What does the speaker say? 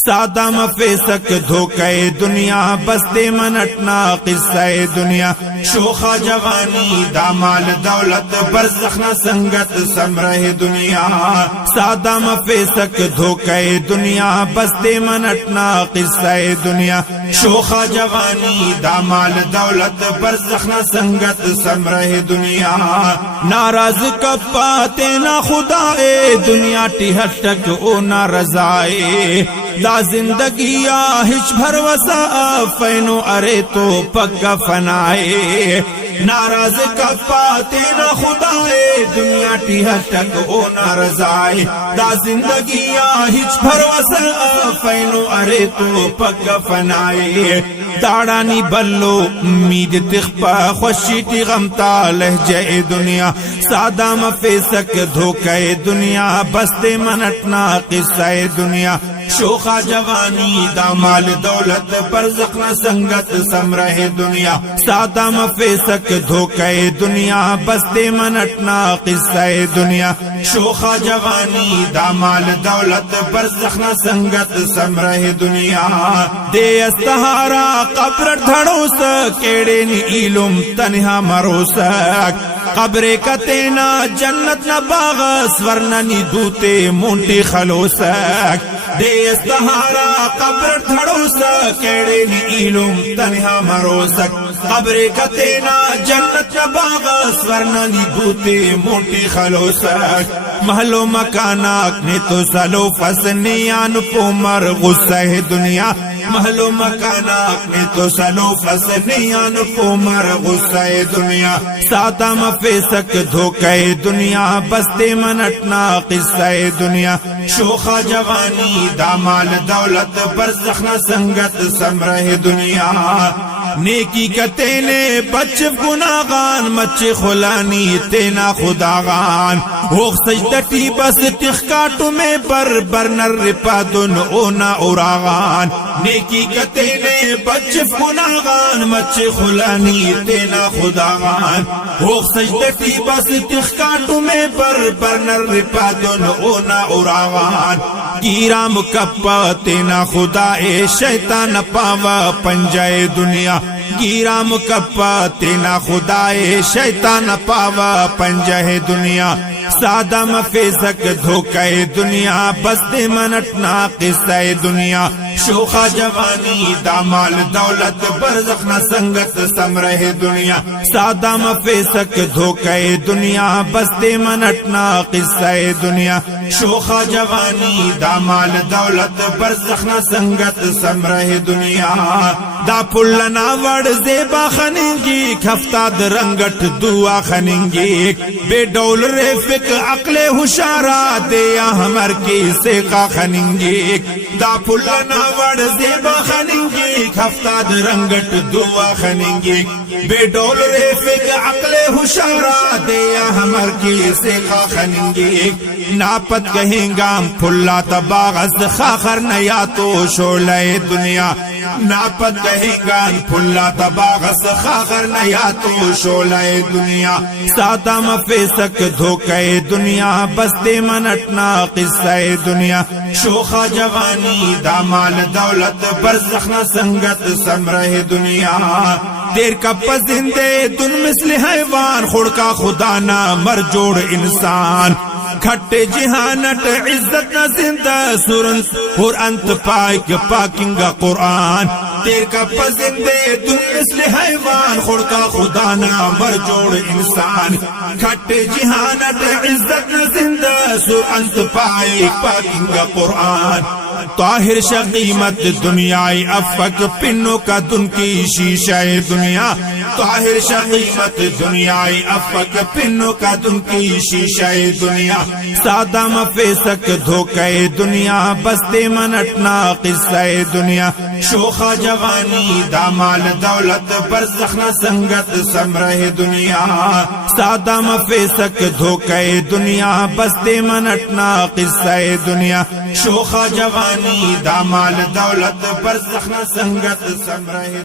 سادہ مفیسک دھوکے دنیا بستے منٹنا قصہ دنیا شوخا جوانی دامال دولت برزخ نہ سنگت سمرہ دنیا سادہ مفیسک دھوکے دنیا بستے منٹنا قصہ دنیا شوخا جوانی دامال دولت برزخ نہ سنگت سمرہ دنیا ناراض کپاتے نہ خدائے دنیا ٹھٹک او نہ رضائے دا زندگی آہش بھروسا فینو ارے تو پکا فنائے ناراض کپاتے نہ خدائے دنیا ٹھٹک او نہ رضائے دا زندگی آہش بھروسا فینو ارے تو پکا فنائے داڑانی بلو امید تخپا خوشی ٹی غمتا لہجے دنیا سادہ مفیسک دھوکے دنیا بستے منٹنا قصہ دنیا شوخا جوانی دامال دولت برزخ نہ سنگت سمرہ دنیا سادہ مفیسک دھوکے دنیا بستے منٹنا قصہ دنیا شوخا جوانی دامال دولت برزخ نہ سنگت سمرہ دنیا دے استہارا قبر دھڑوس کیڑے نی علم تنہا مروسک قبر کتینا جنت نہ باغ سورنا نی دوتے مونٹی خلوسک دے استہارا قبر دھڑوسک کیڑے نی علم تنہا مروسک قبر کتینا جنت نہ باغ سورنا نی دوتے مونٹی خلوسک محلو مکاناک نے تو سلو فسنیان پومر غصہ دنیا محلو مکاناک نے تو سلو فسنیان پومر غصہ دنیا سادہ مفیسک دھوکے دنیا بستے منٹنا قصہ دنیا شوخا جوانی دامال دولت برزخ نہ سنگت سمرہ دنیا نیکی کتینے بچ گناغان مچ خلانی تینا خداغان ہوخ سجدٹی بس تخکاٹو میں برنر رپادن اونا اوراغان نیکی کتینے بچ گناغان مچ خلانی تینا خداغان ہوخ سجدٹی بس تخکاٹو میں برنر رپادن اونا اوراغان گیرام کپا تینا خدا اے شیطان پاوا پنجائے دنیا گیرام کپا تینا خدا اے شیطان پاوا پنجائے دنیا سادہ مفیسک دھوکے دنیا بستے منٹنا قصہ دنیا شوخا جوانی دامال دولت برزخ نہ سنگت سمرہ دنیا سادہ مفیسک دھوکے دنیا بستے منٹنا قصہ دنیا شوخا جوانی دامال دولت برزخ نہ سنگت سمرہ دنیا دا پلنا وڑ زیبا خننگی کھفتاد رنگٹ دعا خننگی بے ڈول ریفک عقل ہوشارا دیا ہمر کی سیقا خننگی دا پلنا وڑ زیبا خننگی کھفتاد رنگٹ دعا خننگی بے ڈول ریفک عقل ہوشارا دیا ہمر کی سیقا خننگی ناپت کہیں گام پھلا تباغز خاخر نیا تو شولہ دنیا ناپت کہیں گان پھلا تباغز خاخر نیا تو شولہ دنیا سادہ مفیسک دھوکے دنیا بستے منٹنا قصہ دنیا شوخا جوانی دامال دولت برزخ نہ سنگت سمرہ دنیا دیر کا پزندے دن مثل حیوان خڑکا خدا نہ مر جوڑ انسان کھٹے جہانت عزت نہ زندہ سورن اور انت پاک پاکنگا قرآن تیر کا پزندے دن مثل حیوان خڑکا خدا نہ مر جوڑ انسان کھٹے جہانت عزت نہ زندہ سور انت پاک پاکنگا قرآن طاہر شقیمت دنیای افق پنوں کا دن کی شیشہ دنیا طاہر شقیمت دنیای افق پنوں کا دن کی شیشہ دنیا سادہ مفیسک دھوکے دنیا بستے منٹنا قصہ دنیا شوخا جوانی دامال دولت برزخ نہ سنگت سمرہ دنیا سادہ مفیسک دھوکے دنیا بستے منٹنا قصہ دنیا شوخا جوانی دامال دولت برزخ نہ سنگت سمرہ